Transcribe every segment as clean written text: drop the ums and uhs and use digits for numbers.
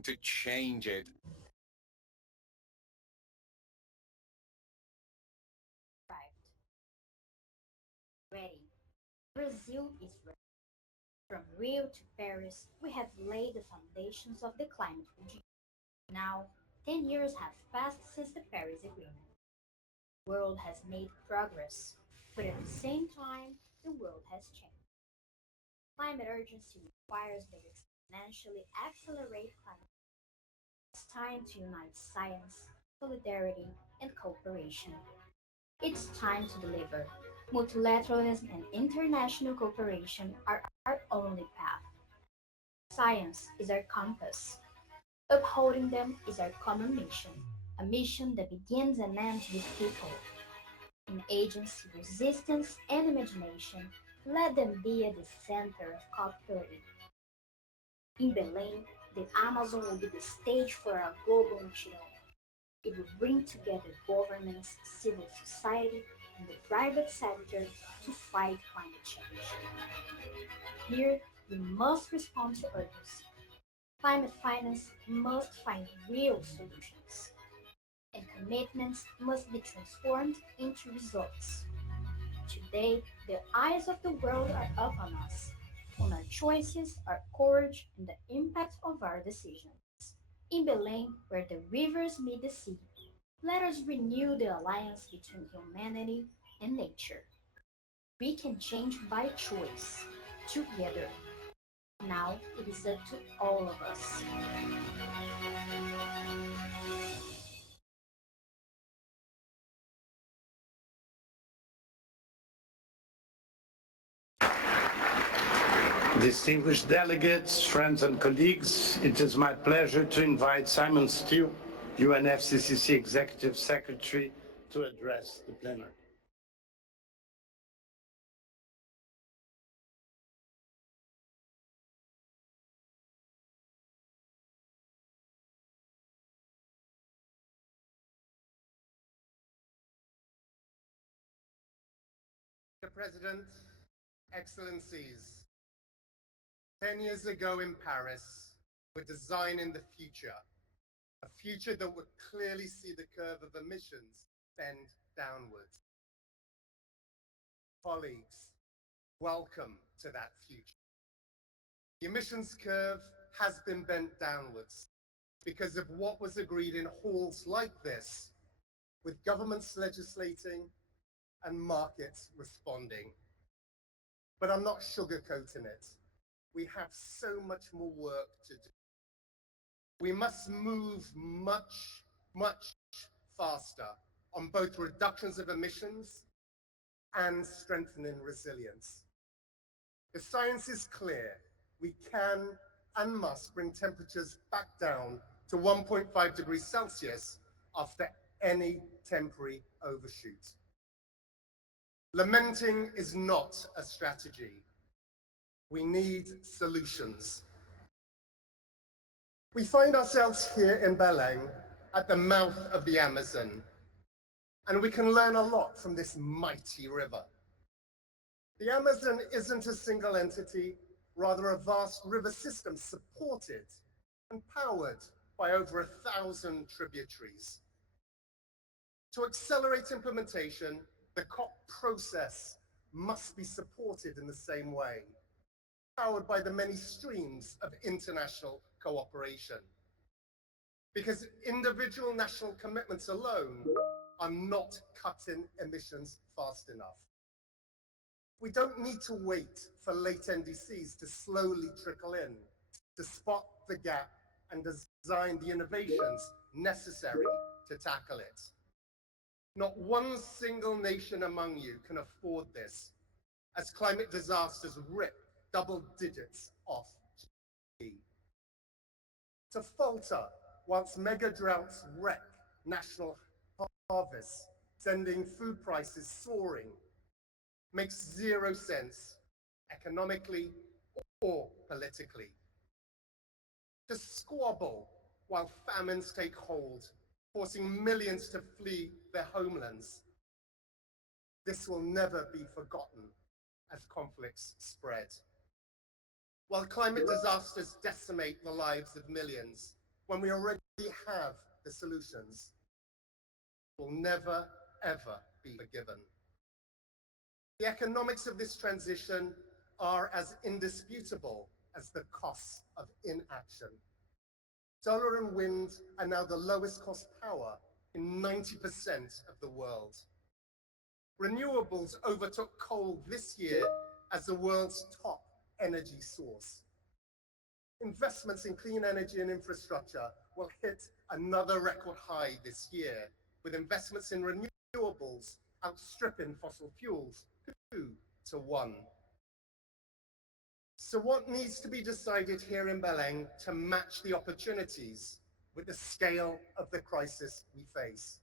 going to change it. Ready. Brazil is ready. From Rio to Paris, we have laid the foundations of the climate regime. Now, 10 years have passed since the Paris Agreement. The world has made progress, but at the same time, the world has changed. Climate urgency requires that we exponentially accelerate climate. It's time to unite science, solidarity, and cooperation. It's time to deliver. Multilateralism and international cooperation are our only path. Science is our compass. Upholding them is our common mission, a mission that begins and ends with people. In agency, resistance, and imagination, let them be at the center of COP30. In Belém, the Amazon will be the stage for our global mission. It will bring together governments, civil society, and the private sector to fight climate change. Here, we must respond to urgency. Climate finance must find real solutions, and commitments must be transformed into results. Today, the eyes of the world are up on us, on our choices, our courage, and the impact of our decisions. In Belém, where the rivers meet the sea, let us renew the alliance between humanity and nature. We can change by choice, together. Now it is up to all of us. Distinguished delegates, friends and colleagues, it is my pleasure to invite Simon Steele, UNFCCC Executive Secretary, to address the plenary. Mr. President, Excellencies, 10 years ago in Paris, we're designing the future, a future that would clearly see the curve of emissions bend downwards. Colleagues, welcome to that future. The emissions curve has been bent downwards because of what was agreed in halls like this, with governments legislating and markets responding. But I'm not sugarcoating it. We have so much more work to do. We must move much, much faster on both reductions of emissions and strengthening resilience. The science is clear. We can and must bring temperatures back down to 1.5 degrees Celsius after any temporary overshoot. Lamenting is not a strategy. We need solutions. We find ourselves here in Belém at the mouth of the Amazon, and we can learn a lot from this mighty river. The Amazon isn't a single entity, rather a vast river system supported and powered by over 1,000 tributaries. To accelerate implementation, the COP process must be supported in the same way, powered by the many streams of international cooperation. Because individual national commitments alone are not cutting emissions fast enough. We don't need to wait for late NDCs to slowly trickle in, to spot the gap and design the innovations necessary to tackle it. Not one single nation among you can afford this, as climate disasters rip double digits off GDP. To falter whilst mega droughts wreck national harvests, sending food prices soaring, makes zero sense economically or politically. To squabble while famines take hold, forcing millions to flee their homelands. This will never be forgotten as conflicts spread. While climate disasters decimate the lives of millions, when we already have the solutions will never, ever be forgiven. The economics of this transition are as indisputable as the costs of inaction. Solar and wind are now the lowest cost power in 90% of the world. Renewables overtook coal this year as the world's top energy source. Investments in clean energy and infrastructure will hit another record high this year, with investments in renewables outstripping fossil fuels 2-to-1. So what needs to be decided here in Belém to match the opportunities with the scale of the crisis we face?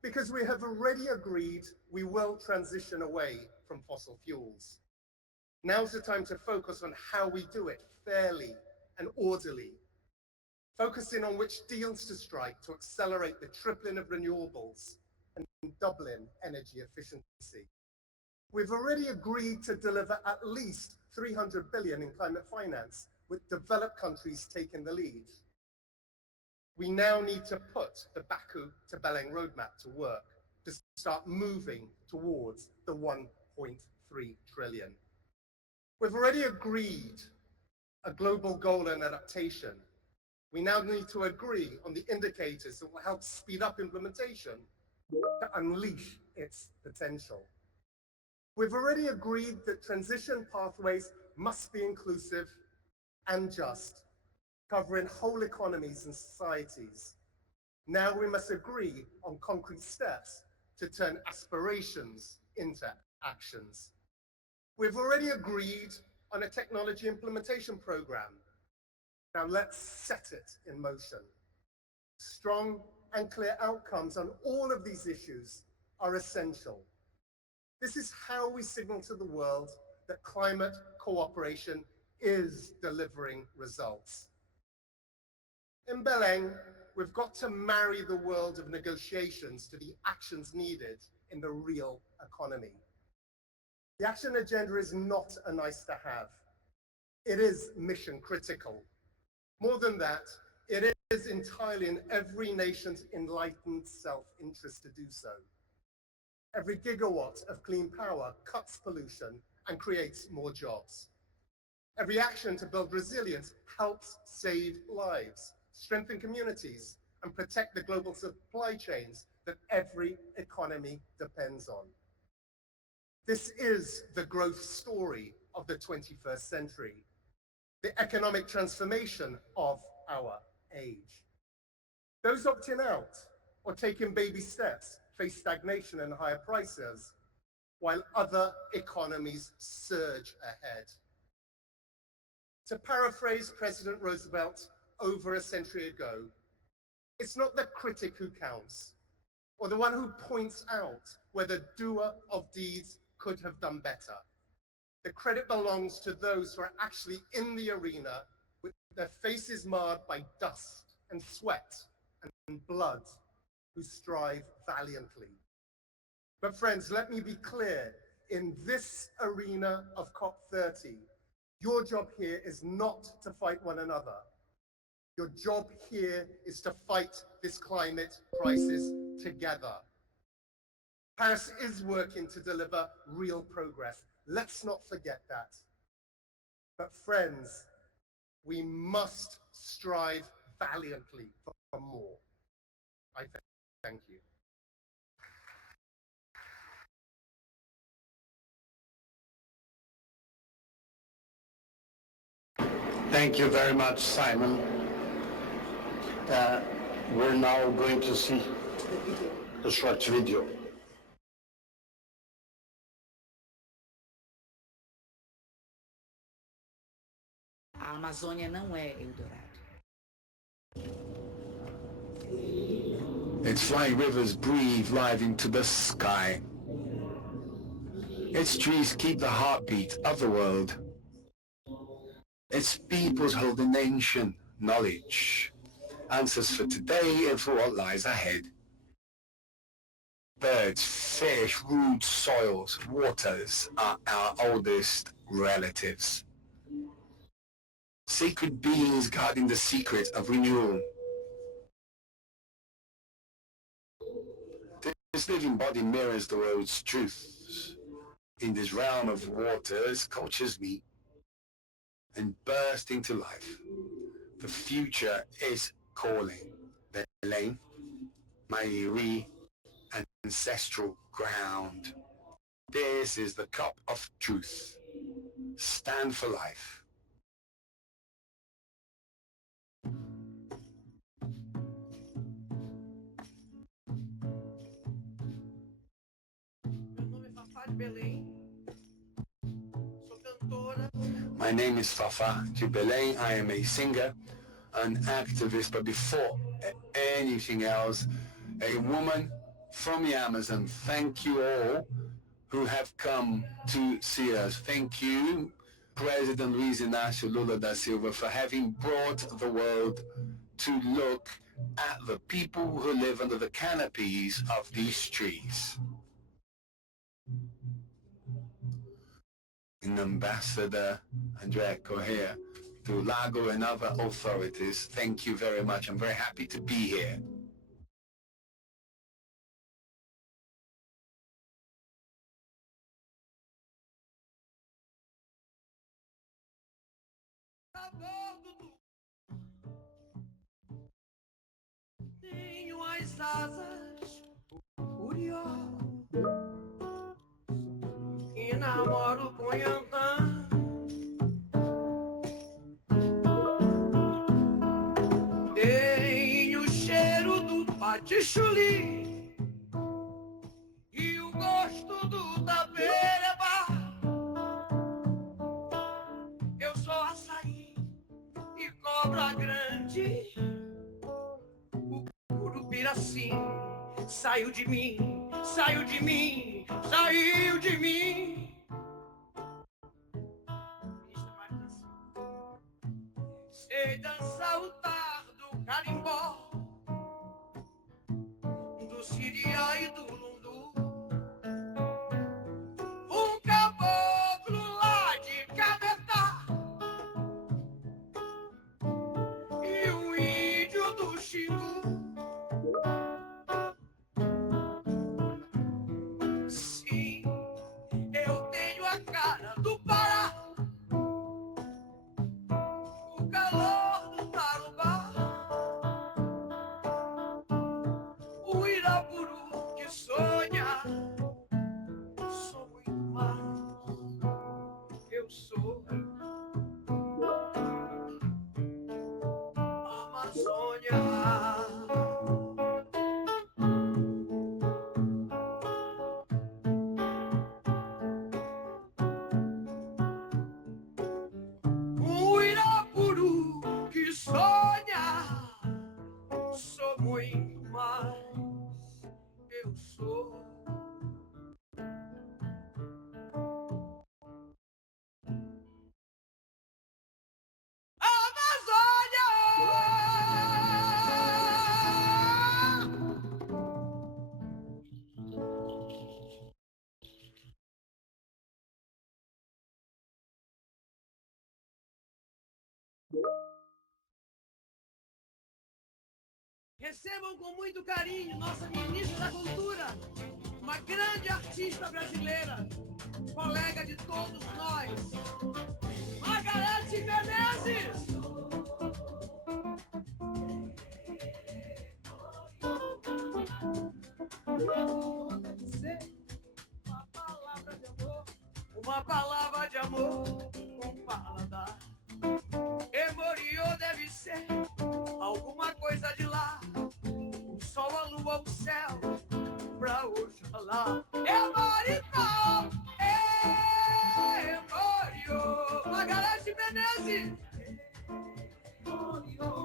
Because we have already agreed we will transition away from fossil fuels. Now's the time to focus on how we do it fairly and orderly, focusing on which deals to strike to accelerate the tripling of renewables and doubling energy efficiency. We've already agreed to deliver at least 300 billion in climate finance, with developed countries taking the lead. We now need to put the Baku to Belém roadmap to work to start moving towards the 1.3 trillion. We've already agreed a global goal and adaptation. We now need to agree on the indicators that will help speed up implementation to unleash its potential. We've already agreed that transition pathways must be inclusive and just, covering whole economies and societies. Now we must agree on concrete steps to turn aspirations into actions. We've already agreed on a technology implementation program. Now let's set it in motion. Strong and clear outcomes on all of these issues are essential. This is how we signal to the world that climate cooperation is delivering results. In Belém, we've got to marry the world of negotiations to the actions needed in the real economy. The action agenda is not a nice to have. It is mission critical. More than that, it is entirely in every nation's enlightened self-interest to do so. Every gigawatt of clean power cuts pollution and creates more jobs. Every action to build resilience helps save lives, strengthen communities, and protect the global supply chains that every economy depends on. This is the growth story of the 21st century, the economic transformation of our age. Those opting out or taking baby steps face stagnation and higher prices, while other economies surge ahead. To paraphrase President Roosevelt over a century ago, it's not the critic who counts, or the one who points out where the doer of deeds could have done better. The credit belongs to those who are actually in the arena with their faces marred by dust and sweat and blood, who strive valiantly. But friends, let me be clear, in this arena of COP30, your job here is not to fight one another. Your job here is to fight this climate crisis together. Paris is working to deliver real progress. Let's not forget that. But friends, we must strive valiantly for more. I thank you. Thank you very much, Simon. We're now going to see a short video. A Amazônia não é Eldorado. Its flying rivers breathe life into the sky. Its trees keep the heartbeat of the world. Its peoples hold an ancient knowledge, answers for today and for what lies ahead. Birds, fish, roots, soils, waters are our oldest relatives. sacred beings guarding the secret of renewal. This living body mirrors the world's truths. In this realm of waters, cultures meet and burst into life. The future is calling. Belém, my ancestral ground. This is the cup of truth. Stand for life. My name is Fafa de Belém. I am a singer, an activist, but before anything else, a woman from the Amazon. Thank you all who have come to see us. Thank you, President Luiz Inácio Lula da Silva, for having brought the world to look at the people who live under the canopies of these trees. And Ambassador Andrea Correa, to Lago and other authorities, thank you very much. I'm very happy to be here. Tenho as asas curiosas e namoro com Yantã. Tenho o cheiro do patichuli e o gosto do tabereba. Eu sou açaí e cobra grande. Curupiraci saiu de mim, saiu de mim, saiu de mim. Sei dançar o tardo, carimbó, do siriá e do lundu. Um caboclo lá de Cabetá e um índio do Xingu. Sim, eu tenho a cara do Pará, o calor do Tarubá, o Irapuru que sonha. Sou muito mais, eu sou Amazônia. O Irapuru que sonha. Sou muito mais, eu sou Amazônia! Recebam com muito carinho nossa ministra da Cultura, uma grande artista brasileira, colega de todos nós, Margarete Menezes! Uma palavra de amor com paladar. Emoriô deve ser alguma coisa de lá. O sol, a lua, o céu, pra Oxalá. Emoritão, Emoriô. Margarete Menezes. Emoritão,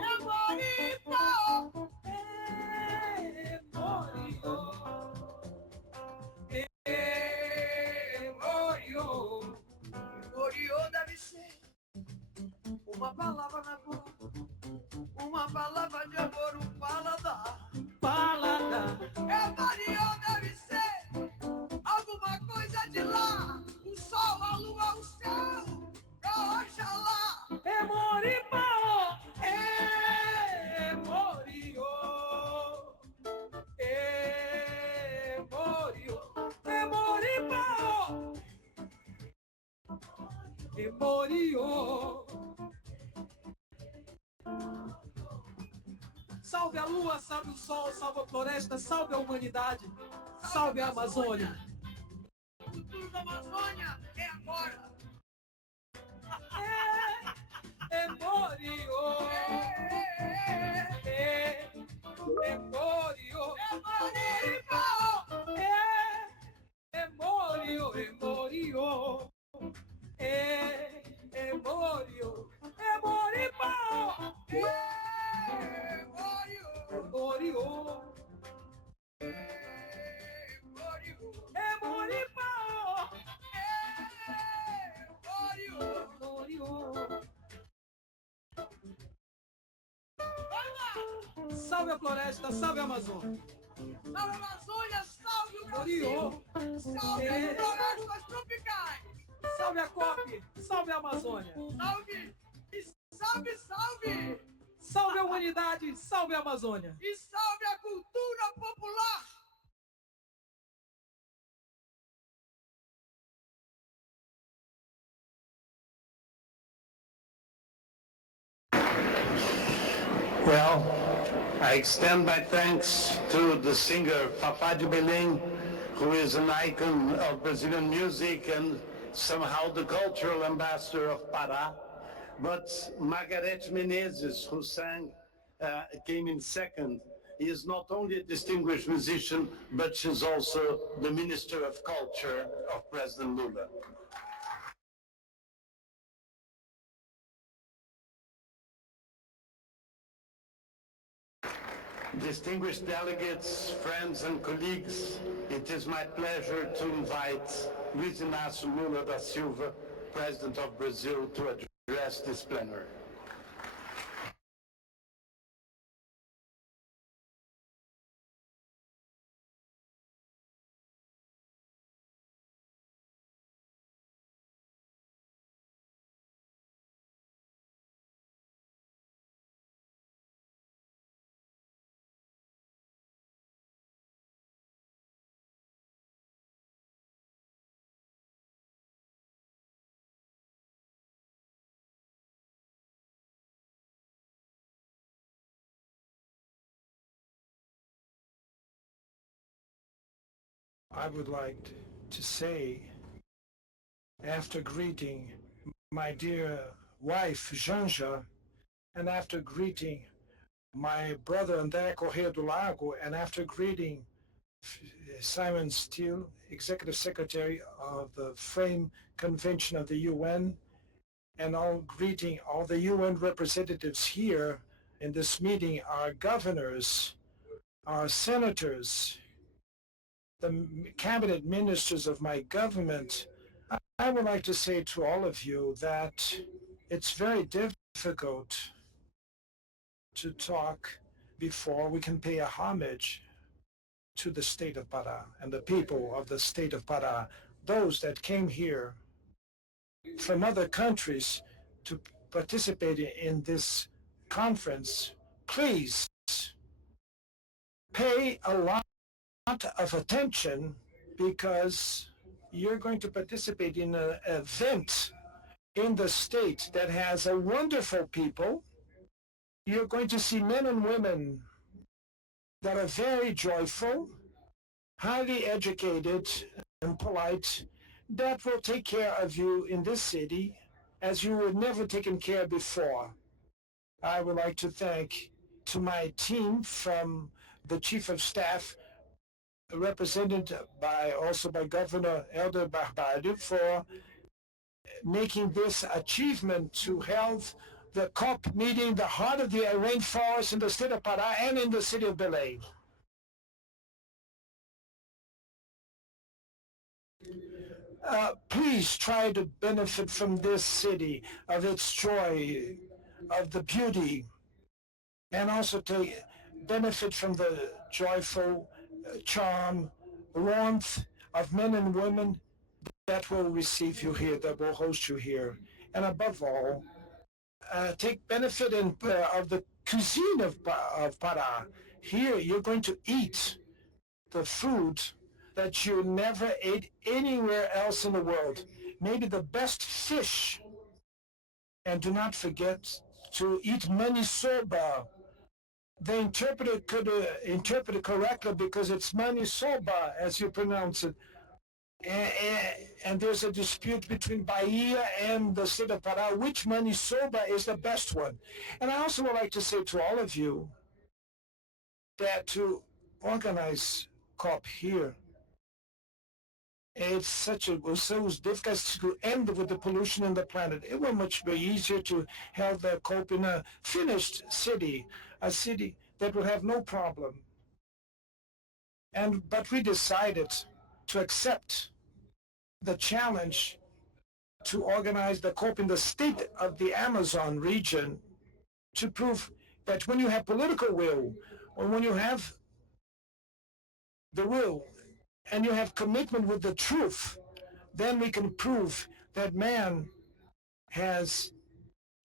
Emoriô. Emoriô deve ser uma palavra na boca, uma palavra de amor, um paladar. Paladar. Emoriô deve ser alguma coisa de lá. O sol, a lua, o céu, pra Oxalá. Emoriô. Emoriô. Salve a lua, salve o sol, salve a floresta, salve a humanidade, salve a Amazônia. O futuro da Amazônia é agora. Emoriô. Emoriô. Emoriô. Emoriô. Emoriô. Emoripó. Emoriô. Emoripó. Emoriô. Salve a floresta, salve a Amazônia. Salve a Amazônia, salve o Brasil. Salve as florestas tropicais. Salve a COP, salve a Amazônia. Salve e salve, salve. Salve a humanidade, salve a Amazônia. E salve a cultura popular. Well, I extend my thanks to the singer Fafá de Belém, who is an icon of Brazilian music and somehow the cultural ambassador of Pará. But Margareth Menezes, who came in second, is not only a distinguished musician, but she's also the Minister of Culture of President Lula. Distinguished delegates, friends and colleagues, it is my pleasure to invite Luiz Inácio Lula da Silva, President of Brazil, to address this plenary. I would like to say, after greeting my dear wife, Janja, and after greeting my brother André Corrêa do Lago, and after greeting Simon Steele, Executive Secretary of the Frame Convention of the UN, and greeting all the UN representatives here in this meeting, our governors, our senators, the cabinet ministers of my government, I would like to say to all of you that it's very difficult to talk before we can pay a homage to the state of Pará and the people of the state of Pará, those that came here from other countries to participate in this conference. Please pay a lot of attention, because you're going to participate in an event in the state that has a wonderful people. You're going to see men and women that are very joyful, highly educated and polite, that will take care of you in this city as you were never taken care of before. I would like to thank to my team from the Chief of Staff, represented also by Governor Elder Barbalho, for making this achievement to help the COP meeting, the heart of the rainforest in the state of Pará and in the city of Belém. Please try to benefit from this city, of its joy, of the beauty, and also to benefit from the joyful charm, warmth of men and women that will receive you here, that will host you here. And above all, take benefit of the cuisine of Pará. Here, you're going to eat the food that you never ate anywhere else in the world. Maybe the best fish And do not forget to eat manisoba. The interpreter could interpret it correctly because it's manisoba, as you pronounce it. And there's a dispute between Bahia and the state of Pará, which manisoba is the best one. And I also would like to say to all of you that to organize COP here, it was so difficult to end with the pollution in the planet. It was much more easier to have the COP in a finished city, a city that would have no problem. But we decided to accept the challenge to organize the COP in the state of the Amazon region to prove that when you have political will, or when you have the will, and you have commitment with the truth, then we can prove that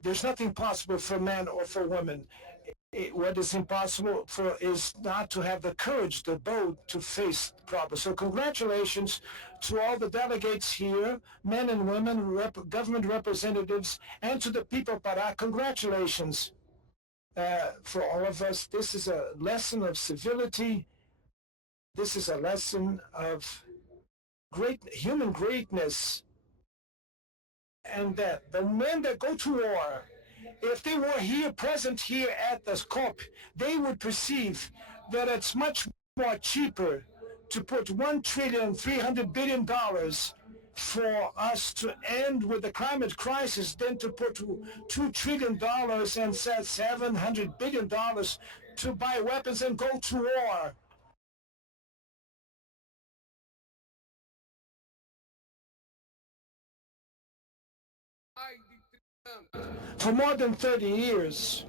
there's nothing possible for man or for woman. What is impossible is not to have the courage, the bold to face the problem. So congratulations to all the delegates here, men and women, government representatives, and to the people of Pará. Congratulations for all of us. This is a lesson of civility. This is a lesson of human greatness, and that the men that go to war, if they were present here at the COP, they would perceive that it's much more cheaper to put $1.3 trillion for us to end with the climate crisis than to put $2 trillion and $700 billion to buy weapons and go to war. For more than 30 years,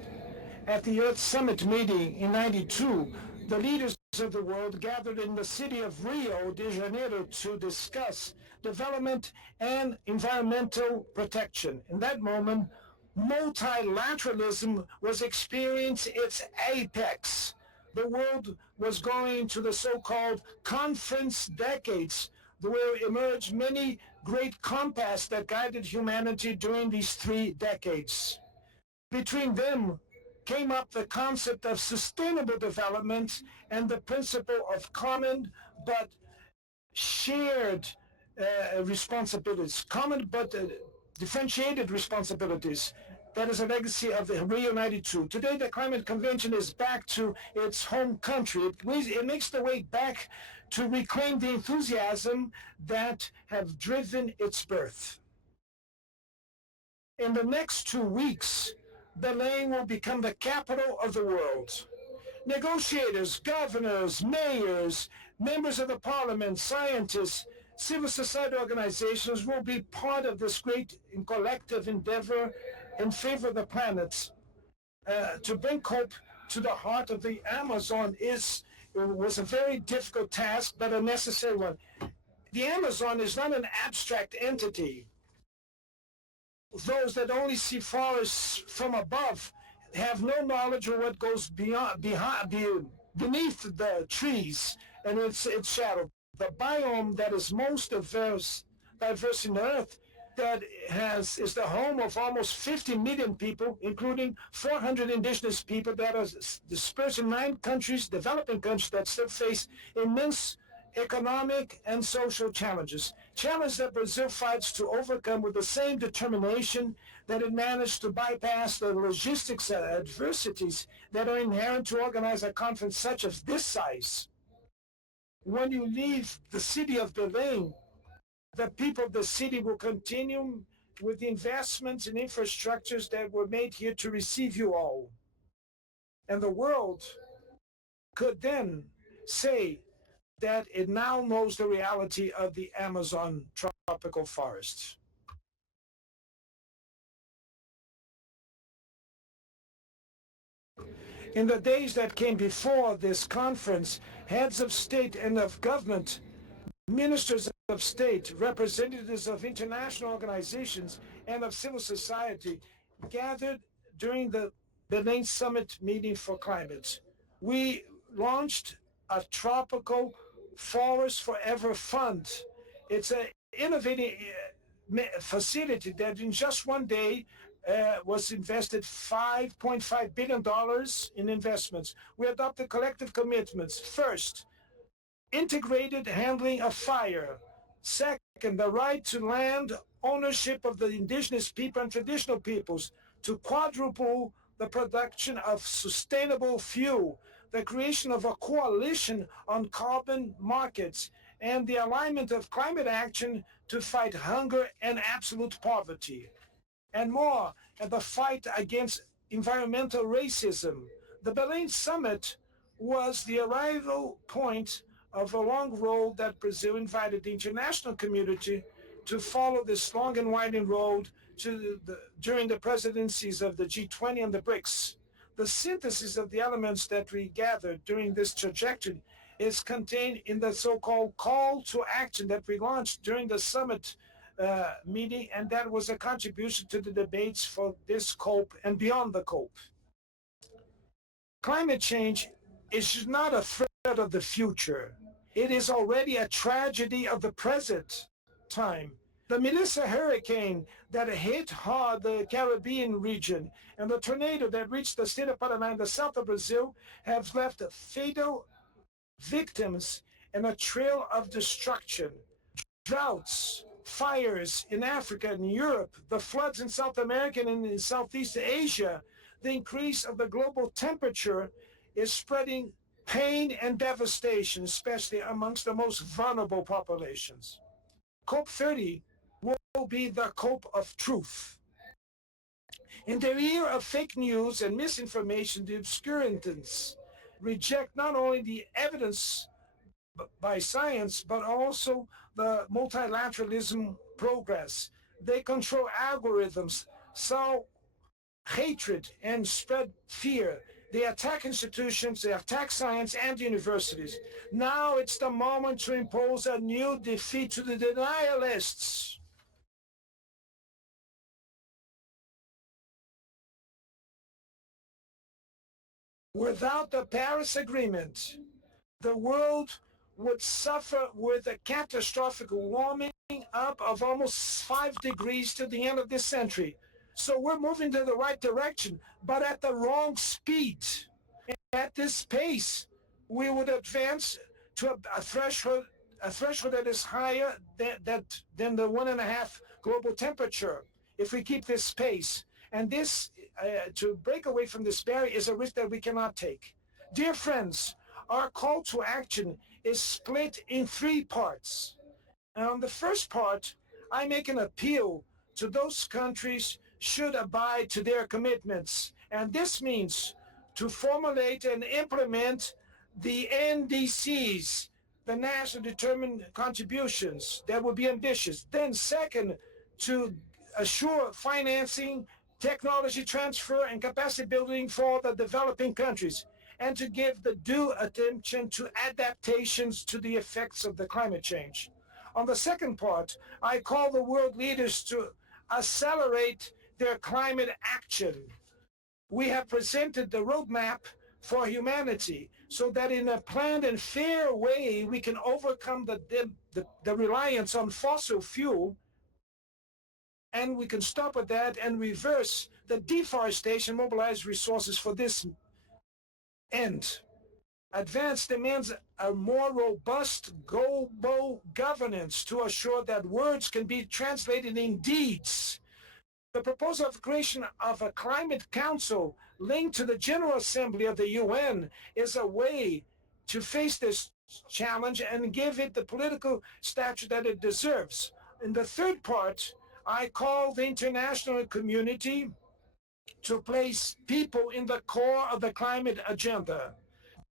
at the Earth Summit meeting in '92, the leaders of the world gathered in the city of Rio de Janeiro to discuss development and environmental protection. In that moment, multilateralism was experiencing its apex. The world was going to the so-called conference decades, where emerged many great compasses that guided humanity during these 3 decades. Between them came up the concept of sustainable development and the principle of common but shared responsibilities, common but differentiated responsibilities. That is a legacy of the Rio 92. Today, the Climate Convention is back to its home country. It makes the way back to reclaim the enthusiasm that have driven its birth. In the next 2 weeks, Belém will become the capital of the world. Negotiators, governors, mayors, members of the parliament, scientists, civil society organizations will be part of this great and collective endeavor in favor of the planet. To bring COP to the heart of the Amazon was a very difficult task, but a necessary one. The Amazon is not an abstract entity. Those that only see forests from above have no knowledge of what goes beneath the trees and its shadow. The biome that is most diverse in the earth is the home of almost 50 million people, including 400 indigenous people that are dispersed in 9 countries, developing countries that still face immense economic and social challenges that Brazil fights to overcome with the same determination that it managed to bypass the logistics adversities that are inherent to organize a conference such as this size. When you leave the city of Belém, the people of the city will continue with the investments and infrastructures that were made here to receive you all. And the world could then say that it now knows the reality of the Amazon tropical forests. In the days that came before this conference, heads of state and of government, ministers of state, representatives of international organizations, and of civil society gathered during the Belém Summit meeting for climate. We launched a tropical Forest Forever Fund. It's an innovative facility that in just one day was invested $5.5 billion in investments. We adopted collective commitments. First, integrated handling of fire. Second, the right to land ownership of the indigenous people and traditional peoples, to quadruple the production of sustainable fuel, the creation of a coalition on carbon markets, and the alignment of climate action to fight hunger and absolute poverty. And more, at the fight against environmental racism. The Belém Summit was the arrival point of a long road that Brazil invited the international community to follow this long and winding road during the presidencies of the G20 and the BRICS. The synthesis of the elements that we gathered during this trajectory is contained in the so-called call to action that we launched during the summit meeting, and that was a contribution to the debates for this COP and beyond the COP. Climate change is not a threat of the future. It is already a tragedy of the present time. The Melissa hurricane that hit hard the Caribbean region and the tornado that reached the state of Paraná in the south of Brazil have left fatal victims and a trail of destruction. Droughts, fires in Africa and Europe, the floods in South America and in Southeast Asia, the increase of the global temperature is spreading pain and devastation, especially amongst the most vulnerable populations. COP30 will be the COP of truth. In the era of fake news and misinformation, the obscurantists reject not only the evidence by science, but also the multilateralism progress. They control algorithms, sow hatred, and spread fear. They attack institutions, they attack science and universities. Now it's the moment to impose a new defeat to the denialists. Without the Paris Agreement, the world would suffer with a catastrophic warming up of almost 5 degrees to the end of this century. So we're moving to the right direction, but at the wrong speed. At this pace, we would advance to a threshold that is higher than the 1.5 global temperature if we keep this pace. And this, to break away from this barrier, is a risk that we cannot take. Dear friends, our call to action is split in 3 parts. And on the first part, I make an appeal to those countries should abide to their commitments. And this means to formulate and implement the NDCs, the national determined contributions that will be ambitious. Then second, to assure financing, technology transfer, and capacity building for the developing countries, and to give the due attention to adaptations to the effects of the climate change. On the second part, I call the world leaders to accelerate their climate action. We have presented the roadmap for humanity so that in a planned and fair way, we can overcome the reliance on fossil fuel, and we can stop at that and reverse the deforestation, mobilize resources for this end. Advance demands a more robust global governance to assure that words can be translated in deeds. The proposal of creation of a climate council linked to the General Assembly of the UN is a way to face this challenge and give it the political stature that it deserves. In the third part, I call the international community to place people in the core of the climate agenda.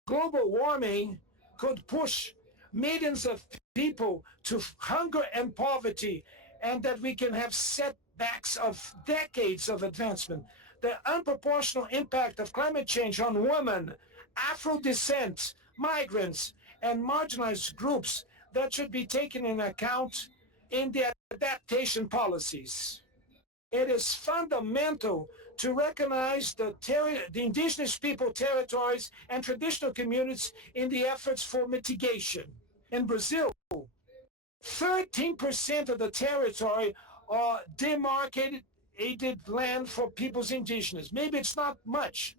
Global warming could push millions of people to hunger and poverty, and that we can have setbacks of decades of advancement. The unproportional impact of climate change on women, Afro descent, migrants, and marginalized groups that should be taken into account in the adaptation policies. It is fundamental to recognize the indigenous people territories and traditional communities in the efforts for mitigation. In Brazil, 13% of the territory are demarcated aided land for peoples indigenous. Maybe it's not much.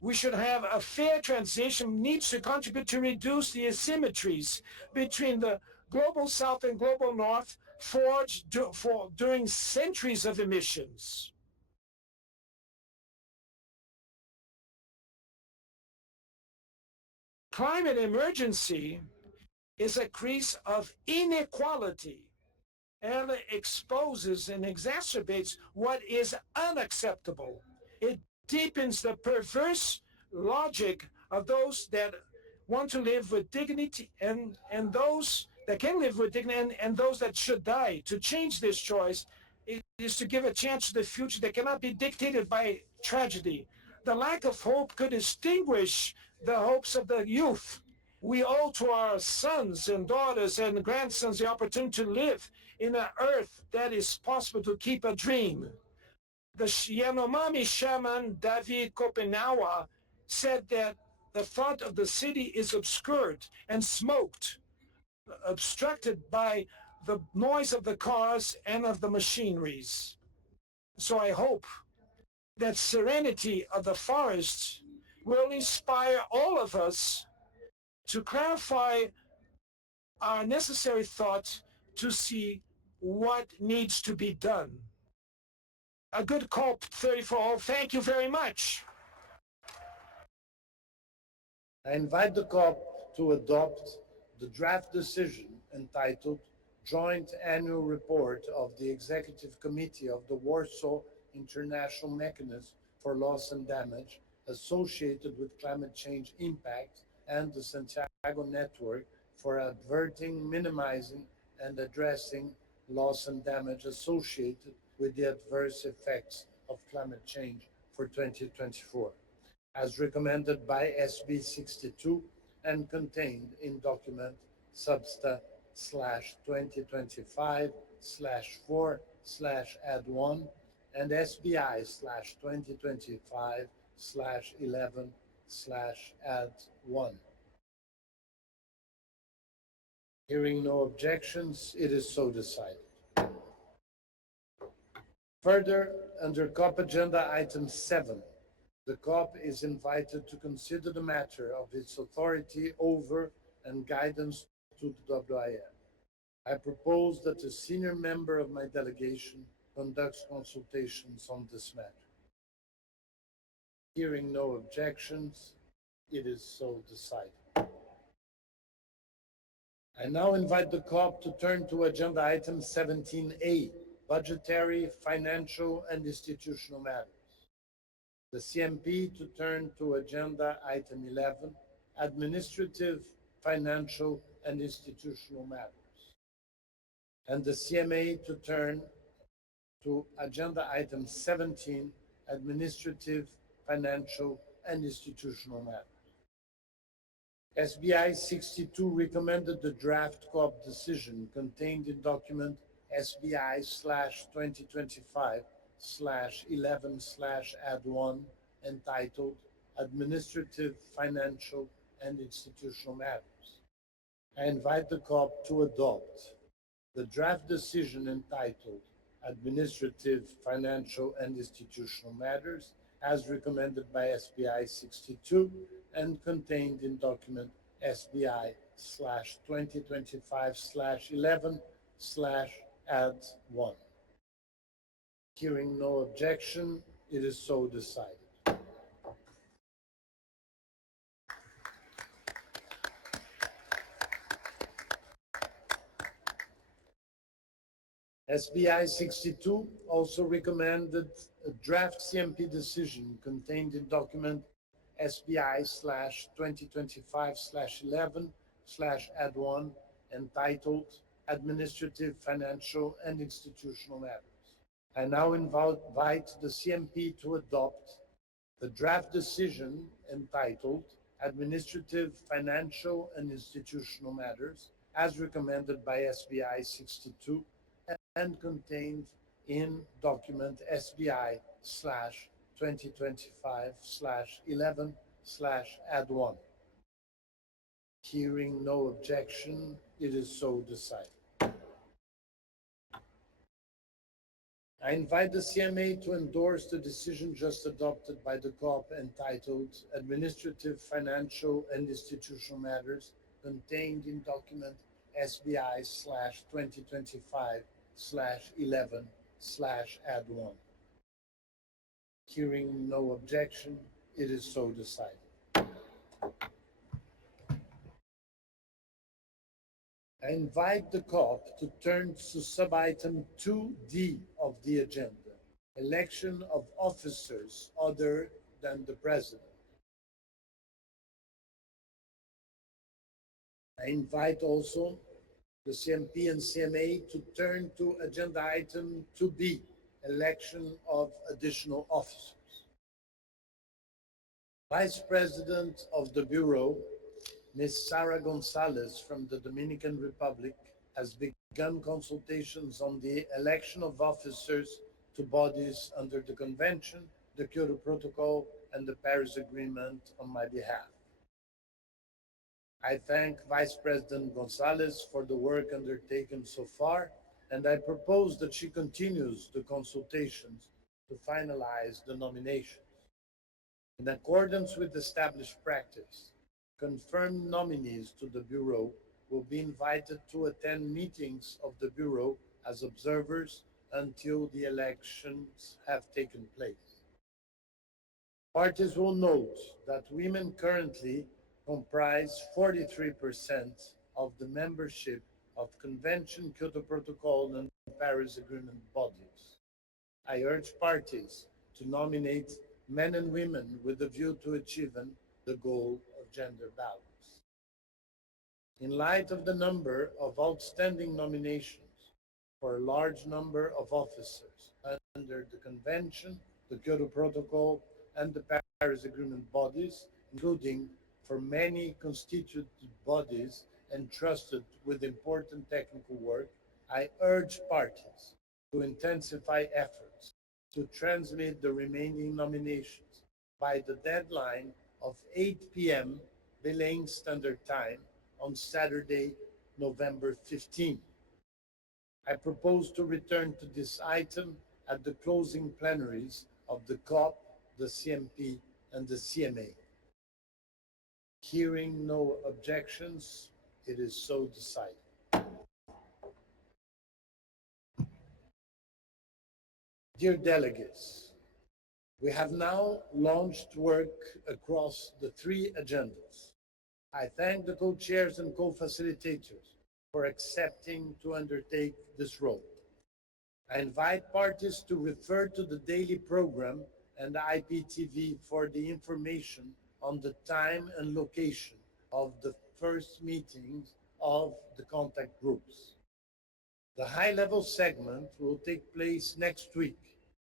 We should have a fair transition, needs to contribute to reduce the asymmetries between the global south and global north forged during centuries of emissions. Climate emergency is a case of inequality and exposes and exacerbates what is unacceptable. It deepens the perverse logic of those that want to live with dignity and those that can live with dignity and those that should die. To change this choice is to give a chance to the future that cannot be dictated by tragedy. The lack of hope could extinguish the hopes of the youth. We owe to our sons and daughters and grandsons the opportunity to live in an earth that is possible to keep a dream. The Yanomami shaman David Kopenawa said that the thought of the city is obscured and smoked, obstructed by the noise of the cars and of the machineries. So I hope that serenity of the forest will inspire all of us to clarify our necessary thought to see what needs to be done. A good COP30 for all. Thank you very much. I invite the COP to adopt the draft decision entitled Joint Annual Report of the Executive Committee of the Warsaw International Mechanism for Loss and Damage associated with climate change impact and the Santiago Network for averting, minimizing, and addressing loss and damage associated with the adverse effects of climate change for 2024, as recommended by SB 62 and contained in document Substa/2025/4/add1 and SBI/2025/11/add1. Hearing no objections, it is so decided. Further, under COP Agenda Item 7, the COP is invited to consider the matter of its authority over and guidance to the WIF. I propose that a senior member of my delegation conducts consultations on this matter. Hearing no objections, it is so decided. I now invite the COP to turn to Agenda Item 17A, Budgetary, Financial, and Institutional Matters. The CMP to turn to Agenda Item 11, Administrative, Financial, and Institutional Matters. And the CMA to turn to Agenda Item 17, Administrative, Financial, and Institutional Matters. SBI 62 recommended the draft COP decision contained in document SBI/2025/11/add1 entitled Administrative, Financial, and Institutional Matters. I invite the COP to adopt the draft decision entitled Administrative, Financial, and Institutional Matters as recommended by SBI 62 and contained in document SBI/2025/11/add1. Hearing no objection, it is so decided. SBI 62 also recommended a draft CMP decision contained in document SBI/2025/11/add1 entitled Administrative, Financial, and Institutional Matters. I now invite the CMP to adopt the draft decision entitled Administrative, Financial, and Institutional Matters as recommended by SBI 62 and contained in document SBI/2025/11/add1. Hearing no objection, it is so decided. I invite the CMA to endorse the decision just adopted by the COP entitled Administrative, Financial, and Institutional Matters contained in document SBI/2025/11/add1. Hearing no objection, it is so decided. I invite the COP to turn to sub-item 2D of the agenda, election of officers other than the President. I invite also the CMP and CMA to turn to agenda item 2B, election of additional officers. Vice President of the Bureau, Ms. Sara Gonzalez from the Dominican Republic, has begun consultations on the election of officers to bodies under the Convention, the Kyoto Protocol, and the Paris Agreement on my behalf. I thank Vice President Gonzalez for the work undertaken so far, and I propose that she continues the consultations to finalize the nominations. In accordance with established practice, confirmed nominees to the Bureau will be invited to attend meetings of the Bureau as observers until the elections have taken place. Parties will note that women currently comprise 43% of the membership of Convention, Kyoto Protocol, and Paris Agreement bodies. I urge parties to nominate men and women with a view to achieving the goal of gender balance. In light of the number of outstanding nominations for a large number of officers under the Convention, the Kyoto Protocol, and the Paris Agreement bodies, including for many constituted bodies entrusted with important technical work, I urge parties to intensify efforts to transmit the remaining nominations by the deadline of 8 p.m. Belém Standard Time on Saturday, November 15. I propose to return to this item at the closing plenaries of the COP, the CMP, and the CMA. Hearing no objections, it is so decided. Dear delegates, we have now launched work across the three agendas. I thank the co-chairs and co-facilitators for accepting to undertake this role. I invite parties to refer to the daily program and the IPTV for the information on the time and location of the first meetings of the contact groups. The high-level segment will take place next week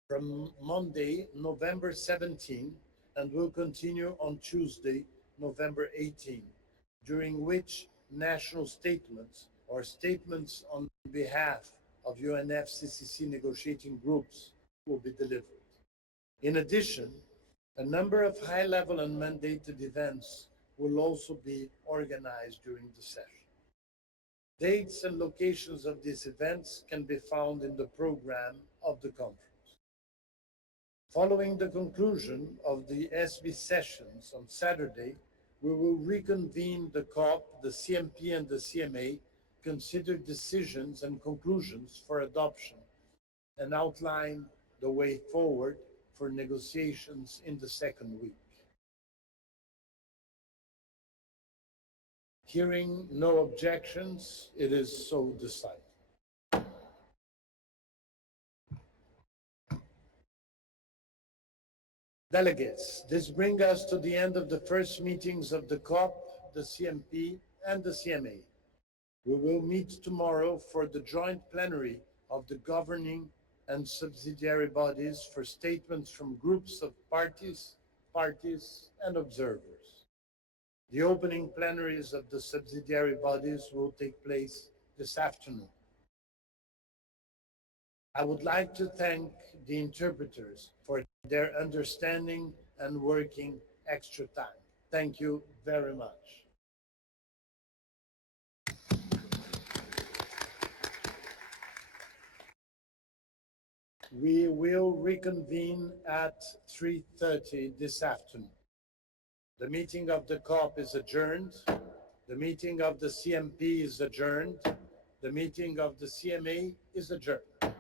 from Monday, November 17, and will continue on Tuesday, November 18, during which national statements or statements on behalf of UNFCCC negotiating groups will be delivered. In addition, a number of high-level and mandated events will also be organized during the session. Dates and locations of these events can be found in the program of the conference. Following the conclusion of the SB sessions on Saturday, we will reconvene the COP, the CMP, and the CMA, consider decisions and conclusions for adoption, and outline the way forward for negotiations in the second week. Hearing no objections, it is so decided. Delegates, this brings us to the end of the first meetings of the COP, the CMP, and the CMA. We will meet tomorrow for the joint plenary of the governing and subsidiary bodies for statements from groups of parties, and observers. The opening plenaries of the subsidiary bodies will take place this afternoon. I would like to thank the interpreters for their understanding and working extra time. Thank you very much. We will reconvene at 3:30 this afternoon. The meeting of the COP is adjourned. The meeting of the CMP is adjourned. The meeting of the CMA is adjourned.